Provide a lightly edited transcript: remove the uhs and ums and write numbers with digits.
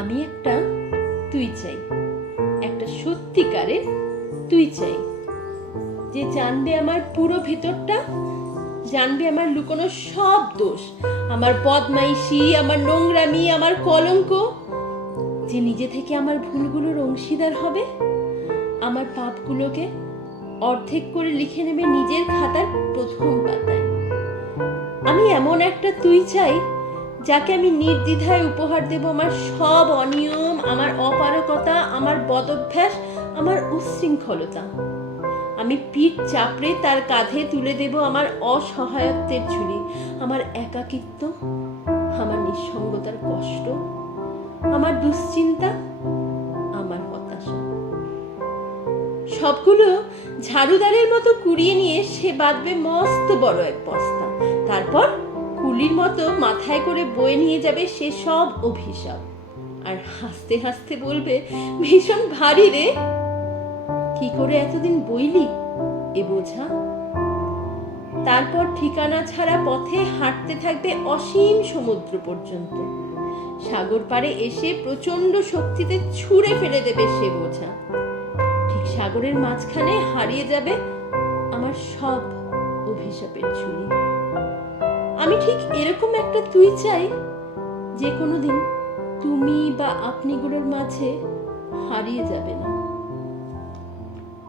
আমি একটা তুই চাই, একটা সত্যিকারের তুই চাই, যে জানবে আমার পুরো ভেতরটা, জানবে আমার লুকোনো সব দোষ, আমার বদমাইশি, আমার নোংরামি, আমার কলঙ্ক, যে নিজে থেকে আমার ভুলগুলোর অংশীদার হবে, আমার পাপগুলোকে অর্ধেক করে লিখে নেবে নিজের খাতার প্রথম পাতায়। আমি এমন একটা তুই চাই, যাকে আমি নির্দ্বিধায় উপহার দেব আমার সব অনিয়ম, আমার অপারগতা, আমার বদভ্যাস, আমার উচ্ছৃঙ্খলতা। আমি পিঠ চাপড়ে তার কাঁধে তুলে দেব আমার অসহায়ত্বের ঝুলি, আমার একাকিত্ব, আমার নিঃসঙ্গতার কষ্ট, আমার দুশ্চিন্তা, আমার হতাশা। সবগুলো ঝাড়ুদারের মতো কুড়িয়ে নিয়ে সে বাঁধবে মস্ত বড় এক বস্তা। তারপর কুলির মতো মাথায় করে বয়ে নিয়ে যাবে সে সব অভিশাপ, আর হাসতে হাসতে বলবে, ভীষণ ভারী রে, কি করে এতদিন বইলি এ বোঝা। তারপর ঠিকানা ছাড়া পথে হাঁটতে থাকবে অসীম সমুদ্র পর্যন্ত। সাগর পাড়ে এসে প্রচন্ড শক্তিতে ছুঁড়ে ফেলে দেবে সে বোঝা। ঠিক সাগরের মাঝখানে হারিয়ে যাবে আমার সব অভিশাপের ঝুলি। আমি ঠিক এরকম একটা তুই চাই, যে কোনোদিন তুমি বা আপনিগুলোর মাঝে হারিয়ে যাবে না।